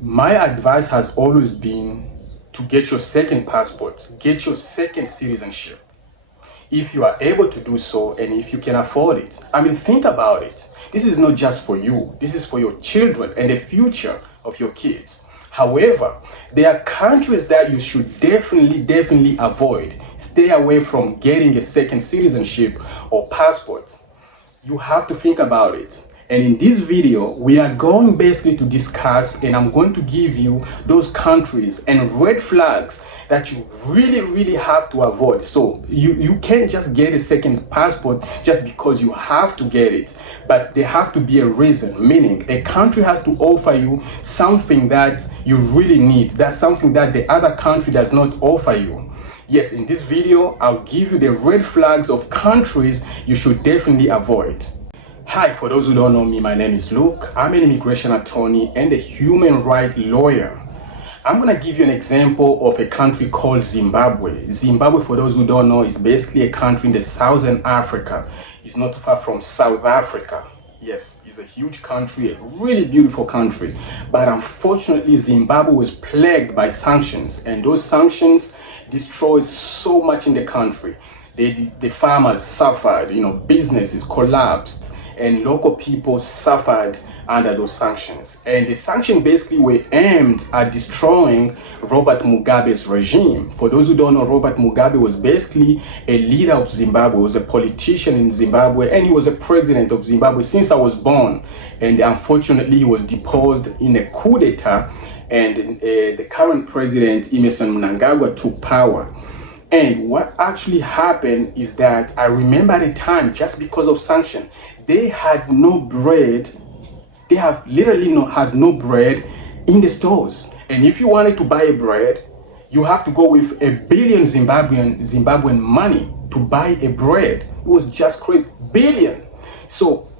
My advice has always been to get your second passport, get your second citizenship. If you are able to do so and if you can afford it. I mean, think about it. This is not just for you, this is for your children and the future of your kids. However, there are countries that you should definitely avoid. Stay away from getting a second citizenship or passport. You have to think about it. And in this video, we are going basically to discuss, and I'm going to give you those countries and red flags that you really have to avoid. So you can't just get a second passport just because you have to get it, but there have to be a reason, meaning a country has to offer you something that you really need. That's something that the other country does not offer you. Yes, in this video, I'll give you the red flags of countries you should definitely avoid. Hi, for those who don't know me, my name is Luke. I'm an immigration attorney and a human rights lawyer. I'm going to give you an example of a country called Zimbabwe. Zimbabwe, for those who don't know, is basically a country in the Southern Africa. It's not too far from South Africa. Yes, it's a huge country, a really beautiful country. But unfortunately, Zimbabwe was plagued by sanctions, and those sanctions destroyed so much in the country. The farmers suffered, businesses collapsed, and local people suffered under those sanctions. And the sanctions basically were aimed at destroying Robert Mugabe's regime. For those who don't know, Robert Mugabe was basically a leader of Zimbabwe, was a politician in Zimbabwe, and he was a president of Zimbabwe since I was born. And unfortunately, he was deposed in a coup d'etat, and the current president, Emmerson Mnangagwa, took power. And what actually happened is that I remember at the time, just because of sanction, they had no bread. They have literally had no bread in the stores. And if you wanted to buy a bread, you have to go with $1 billion Zimbabwean money to buy a bread. It was just crazy. Billion. So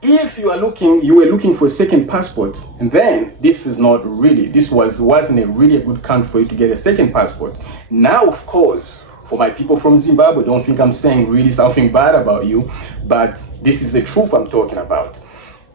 if you were looking for a second passport, and then this wasn't a really good country for you to get a second passport. Now, of course, for my people from Zimbabwe, don't think I'm saying really something bad about you, but this is the truth I'm talking about.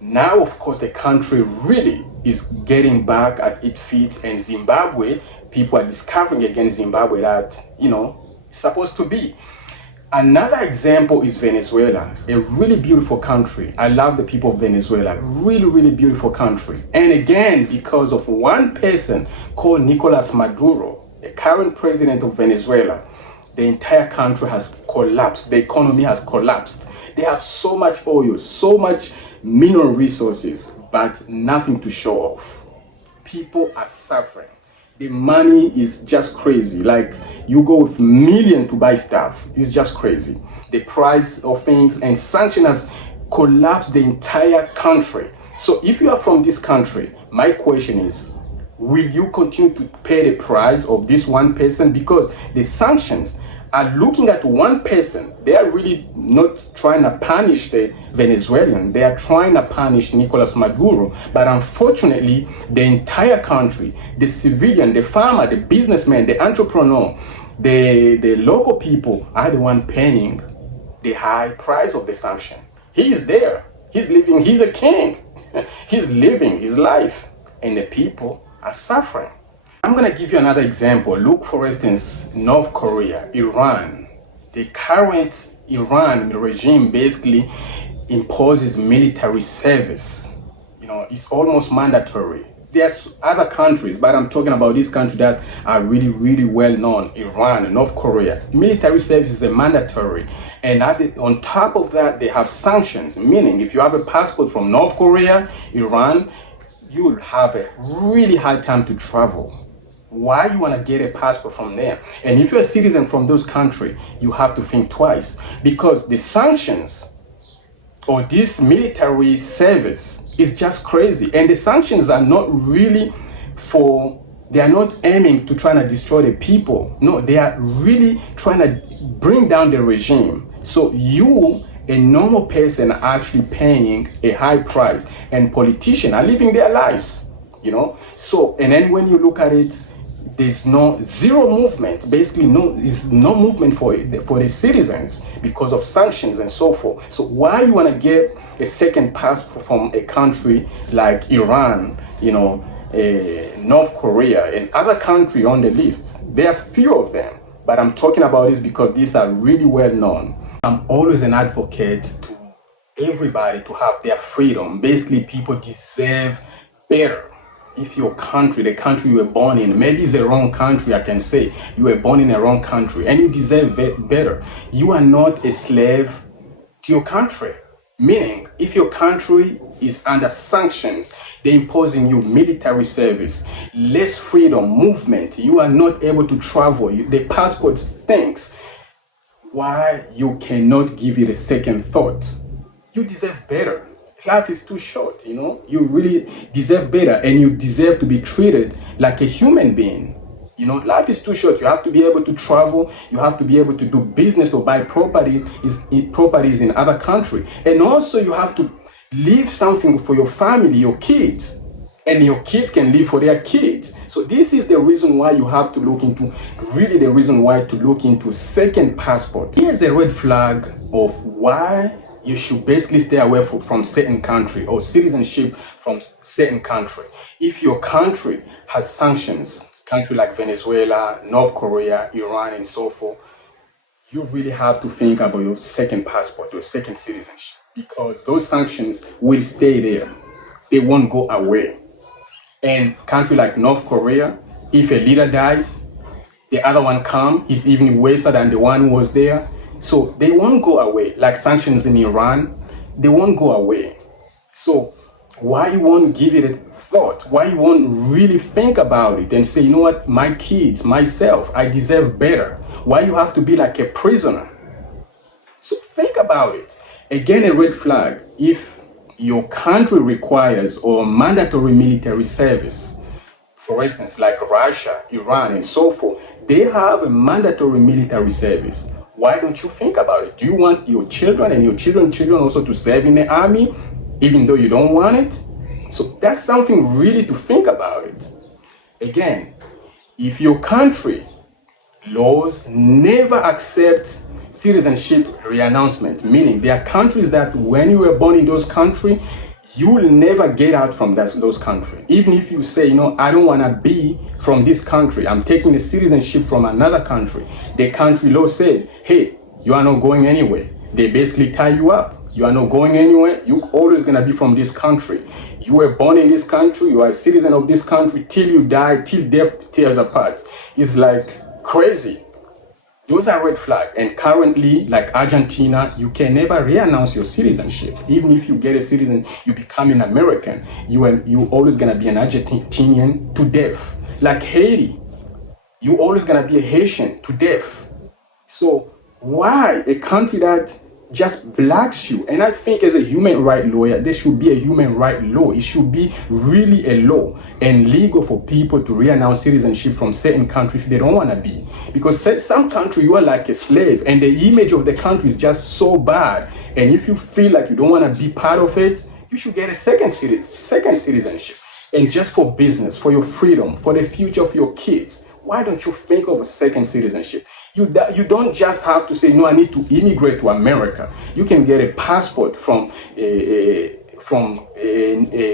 Now, of course, the country really is getting back at its feet, and Zimbabwe, people are discovering again Zimbabwe that, it's supposed to be. Another example is Venezuela, a really beautiful country. I love the people of Venezuela, really beautiful country. And again, because of one person called Nicolas Maduro, the current president of Venezuela, the entire country has collapsed. The economy has collapsed. They have so much oil, so much mineral resources, but nothing to show off. People are suffering. The money is just crazy. Like, you go with millions to buy stuff. It's just crazy. The price of things and sanction has collapsed the entire country. So if you are from this country, my question is, will you continue to pay the price of this one person? Because the sanctions are looking at one person. They are really not trying to punish the Venezuelan. They are trying to punish Nicolas Maduro. But unfortunately, the entire country, the civilian, the farmer, the businessman, the entrepreneur, the local people are the one paying the high price of the sanction. He is there. He's living. He's a king. He's living his life. And the people are suffering. I'm going to give you another example. Look, for instance, North Korea, Iran. The current Iran regime basically imposes military service. It's almost mandatory. There's other countries, but I'm talking about these countries that are really well known. Iran, North Korea. Military service is a mandatory. And on top of that, they have sanctions, meaning if you have a passport from North Korea, Iran, you'll have a really hard time to travel. Why you want to get a passport from there? And if you're a citizen from those countries, you have to think twice, because the sanctions or this military service is just crazy. And the sanctions are not really they are not aiming to try to destroy the people. No, they are really trying to bring down the regime. So you, a normal person, are actually paying a high price, and politicians are living their lives, So, and then when you look at it, there's zero movement, basically is no movement for the citizens because of sanctions and so forth. So why you want to get a second passport from a country like Iran, North Korea and other countries on the list. There are few of them, but I'm talking about this because these are really well known. I'm always an advocate to everybody to have their freedom. Basically, people deserve better. If your country, the country you were born in, maybe it's the wrong country, I can say, you were born in a wrong country and you deserve better. You are not a slave to your country. Meaning, if your country is under sanctions, they're imposing you military service, less freedom, movement, you are not able to travel, the passport stinks, why you cannot give it a second thought? You deserve better. Life is too short, you really deserve better, and you deserve to be treated like a human being. Life is too short. You have to be able to travel. You have to be able to do business or buy properties in other country. And also you have to leave something for your family, your kids. And your kids can live for their kids. So this is the reason why you have to look into, really the reason why to look into second passport. Here's a red flag of why you should basically stay away from certain country or citizenship from certain country. If your country has sanctions, country like Venezuela, North Korea, Iran, and so forth, you really have to think about your second passport, your second citizenship, because those sanctions will stay there. They won't go away. And country like North Korea, if a leader dies, the other one comes, is even worse than the one who was there. So they won't go away. Like sanctions in Iran, they won't go away. So why you won't give it a thought? Why you won't really think about it and say, you know what, my kids, myself, I deserve better? Why you have to be like a prisoner? So think about it. Again, a red flag. If your country requires or mandatory military service, for instance, like Russia, Iran, and so forth, they have a mandatory military service. Why don't you think about it? Do you want your children and your children also to serve in the army, even though you don't want it? So that's something really to think about it. Again, if your country laws never accept citizenship re-announcement, meaning there are countries that when you were born in those countries, you will never get out from those countries. Even if you say, I don't want to be from this country, I'm taking the citizenship from another country. The country law said, hey, you are not going anywhere. They basically tie you up. You are not going anywhere. You're always going to be from this country. You were born in this country. You are a citizen of this country till you die, till death tears apart. It's like crazy. Those are red flags. And currently, like Argentina, you can never re-announce your citizenship. Even if you get a citizen, you become an American. You always going to be an Argentinian to death. Like Haiti, you always going to be a Haitian to death. So why a country that just blacks you? And I think as a human rights lawyer, there should be a human rights law. It should be really a law and legal for people to re-announce citizenship from certain countries if they don't want to be. Because some country you are like a slave and the image of the country is just so bad. And if you feel like you don't want to be part of it, you should get a second citizenship. And just for business, for your freedom, for the future of your kids. Why don't you think of a second citizenship? You don't just have to say, no, I need to immigrate to America. You can get a passport from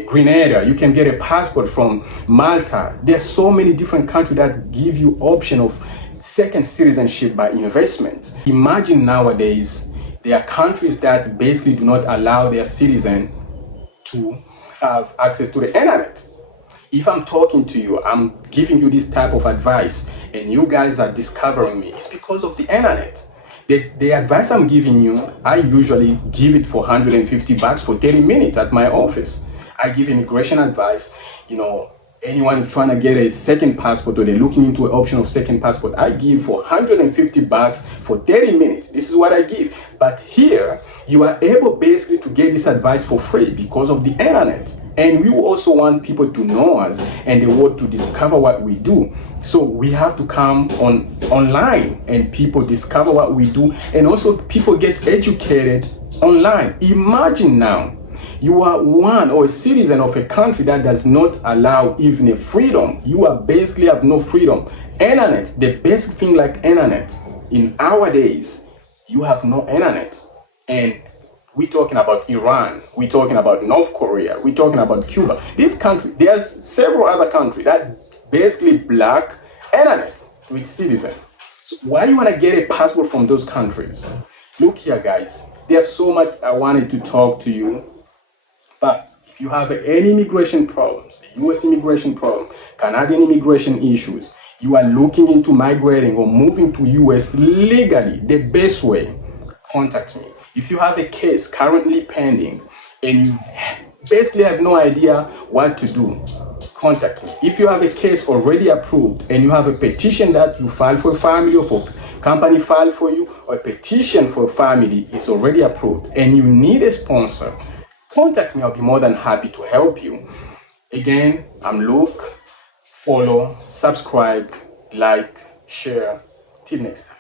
Grenada. You can get a passport from Malta. There's so many different countries that give you option of second citizenship by investment. Imagine nowadays, there are countries that basically do not allow their citizens to have access to the internet. If I'm talking to you, I'm giving you this type of advice and you guys are discovering me, it's because of the internet. The advice I'm giving you, I usually give it for $150 for 30 minutes at my office. I give immigration advice, anyone who's trying to get a second passport or they're looking into an option of second passport, I give for $150 for 30 minutes. This is what I give. But here, you are able basically to get this advice for free because of the internet. And we also want people to know us and they want to discover what we do. So we have to come online and people discover what we do. And also people get educated online. Imagine now, you are one or a citizen of a country that does not allow even a freedom. You are basically have no freedom. Internet, the basic thing like internet, in our days, you have no internet. And We're talking about Iran. We're talking about North Korea. We're talking about Cuba. These countries, there's several other countries that basically block internet with citizens. So why you want to get a passport from those countries? Look here, guys. There's so much I wanted to talk to you, but if you have any immigration problems, U.S. immigration problem, Canadian immigration issues, you are looking into migrating or moving to U.S. legally, the best way, contact me. If you have a case currently pending and you basically have no idea what to do, contact me. If you have a case already approved and you have a petition that you filed for a family or for company filed for you, or a petition for a family is already approved and you need a sponsor, contact me. I'll be more than happy to help you. Again, I'm Luke. Follow, subscribe, like, share. Till next time.